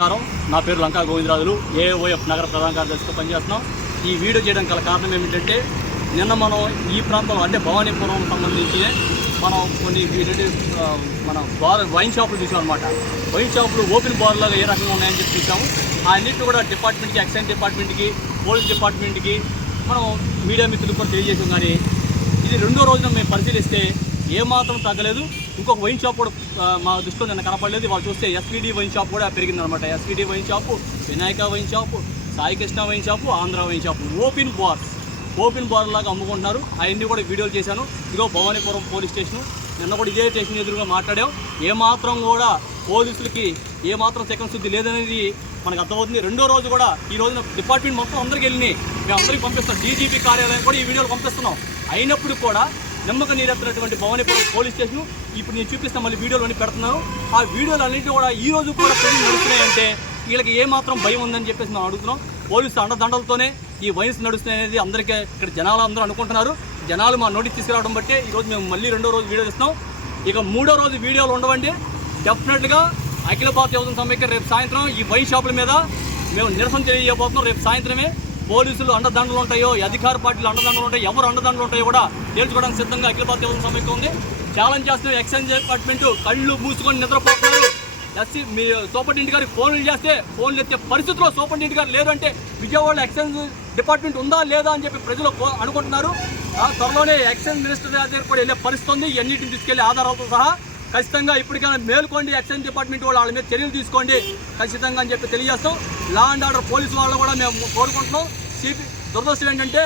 నా పేరు లంకా గోవిందరాజులు, ఏఓఎఫ్ నగర ప్రధాన కార్యదర్శిగా పనిచేస్తున్నాం. ఈ వీడియో చేయడం గల కారణం ఏమిటంటే, నిన్న మనం ఈ ప్రాంతంలో అంటే భవానీపురం సంబంధించి మనం కొన్ని మన వైన్ షాపులు చూసాం అనమాట. వైన్ షాపులు ఓపెన్ బార్లాగా ఏ రకంగా ఉన్నాయని చెప్పి చూసాము. ఆ అన్నింటినీ కూడా డిపార్ట్మెంట్కి, ఎక్సైజ్ డిపార్ట్మెంట్కి, పోలీస్ డిపార్ట్మెంట్కి మనం మీడియా మిత్రులకు కూడా తెలియజేసాం. కానీ ఇది రెండో రోజున మేము పరిశీలిస్తే ఏమాత్రం తగ్గలేదు. ఇంకొక వైన్ షాప్ కూడా మా దృష్టిలో నిన్న కనపడలేదు. వాళ్ళు చూస్తే ఎస్విడి వైన్ షాప్ కూడా పెరిగిందనమాట. SVD wine shop, Vinayaka wine shop, Saikrishna wine shop, Andhra wine shop open bar లాగా అమ్ముకుంటున్నారు. అవన్నీ కూడా వీడియోలు చేశాను. ఇదిగో భవానీపురం పోలీస్ స్టేషను. నిన్న కూడా ఇదే స్టేషన్ ఎదురుగా మాట్లాడాం. ఏమాత్రం కూడా పోలీసులకి ఏమాత్రం సెకండ్ శుద్ధి లేదనేది మనకు అర్థమవుతుంది. రెండో రోజు కూడా ఈ రోజున డిపార్ట్మెంట్ మొత్తం అందరికి వెళ్ళినాయి. మేము అందరికీ పంపిస్తాం. డీజీపీ కార్యాలయం కూడా ఈ వీడియోలు పంపిస్తున్నాం. అయినప్పుడు కూడా నమ్మకం నీరెత్తినటువంటి భవానీపురం పోలీస్ స్టేషన్ ఇప్పుడు నేను చూపిస్తాను. మళ్ళీ వీడియోలు అన్నీ పెడుతున్నాను. ఆ వీడియోలు అన్నింటినీ కూడా ఈ రోజు కూడా పెళ్లి నడుస్తున్నాయంటే వీళ్ళకి ఏమాత్రం భయం ఉందని చెప్పేసి మేము అడుగుతున్నాం. పోలీసు అండదండలతోనే ఈ వైన్స్ నడుస్తున్నాయనేది అందరికీ ఇక్కడ జనాలు అందరూ అనుకుంటున్నారు. జనాలు మా నోటీస్ తీసుకురావడం బట్టే ఈరోజు మేము మళ్ళీ రెండో రోజు వీడియో ఇస్తున్నాం. ఇక మూడో రోజు వీడియోలు ఉండవండి. డెఫినెట్గా అఖిల భారత యువజన సమైక్య రేపు సాయంత్రం ఈ వైన్ షాపుల మీద మేము నిరసన తెలియజేయబోతున్నాం. రేపు సాయంత్రమే పోలీసులు అండదండలు ఉంటాయో, అధికార పార్టీలు అండదండలు ఉంటాయో, ఎవరు అండదండలు ఉంటాయో కూడా తేల్చుకోవడానికి సిద్ధంగా అఖిల భారత యువజన సమైక్య ఉంది. ఛాలెంజ్ చేస్తున్న ఎక్సైజ్ డిపార్ట్మెంట్ కళ్ళు మూసుకొని నిద్రపోతున్నారు. మీ సూపరింటెండెంట్ గారికి ఫోన్లు చేస్తే ఫోన్లు ఎత్తే పరిస్థితిలో సూపరింటెండెంట్ గారు లేరు అంటే విజయవాడలో ఎక్సైజ్ డిపార్ట్మెంట్ ఉందా లేదా అని చెప్పి ప్రజలు అనుకుంటున్నారు. త్వరలోనే ఎక్సైజ్ మినిస్టర్ దగ్గర కూడా వెళ్ళే పరిస్థితి ఉంది. ఇవన్నింటిని తీసుకెళ్లే ఆధారాలతో సహా ఖచ్చితంగా ఇప్పటికైనా మేల్కోండి. ఎక్సైజ్ డిపార్ట్మెంట్ వాళ్ళు వాళ్ళ మీద చర్యలు తీసుకోండి ఖచ్చితంగా అని చెప్పి తెలియజేస్తాం. లా అండ్ ఆర్డర్ పోలీసు వాళ్ళు కూడా మేము కోరుకుంటున్నాం. దురదృష్టం ఏంటంటే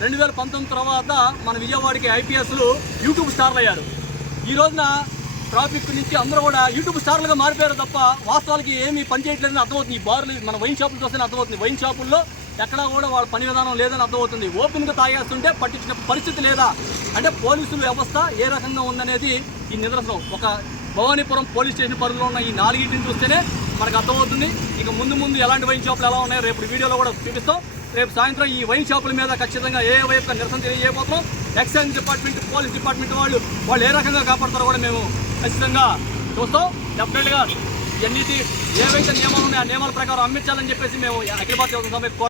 2019 తర్వాత మన విజయవాడకి ఐపీఎస్లు యూట్యూబ్ స్టార్లు అయ్యారు. ఈ రోజున ట్రాఫిక్ నుంచి అందరూ కూడా యూట్యూబ్ స్టార్లుగా మారిపోయారు తప్ప వాస్తవాలకి ఏమీ పని చేయట్లేదని అర్థమవుతుంది. ఈ బార్లు మన వైన్ షాపులు చూస్తేనే అర్థమవుతుంది. వైన్ షాపుల్లో ఎక్కడా కూడా వాళ్ళ పని విధానం లేదని అర్థమవుతుంది. ఓపెన్గా తాగేస్తుంటే పట్టించిన పరిస్థితి లేదా అంటే పోలీసుల వ్యవస్థ ఏ రకంగా ఉందనేది ఈ నిదర్శనం. ఒక భవానీపురం పోలీస్ స్టేషన్ పరిధిలో ఉన్న ఈ 4 చూస్తేనే మనకు అర్థమవుతుంది. ఇక ముందు ఎలాంటి వైన్ షాపులు ఎలా ఉన్నాయో రేపు వీడియోలో కూడా చూపిస్తాం. రేపు సాయంత్రం ఈ వైన్ షాపుల మీద ఖచ్చితంగా ఏ వైపుగా నిరసన తెలియజేయబోతున్నాం. ఎక్సైజ్ డిపార్ట్మెంట్, పోలీస్ డిపార్ట్మెంట్ వాళ్ళు ఏ రకంగా కాపాడతారో కూడా మేము ఖచ్చితంగా చూస్తాం. డెఫినెట్గా ఎన్నిటి ఏవైతే నియమాలు ఉన్నాయో ఆ నియమాల ప్రకారం అమ్మించాలని చెప్పేసి మేము అఖిల భారత యువజన సమైక్య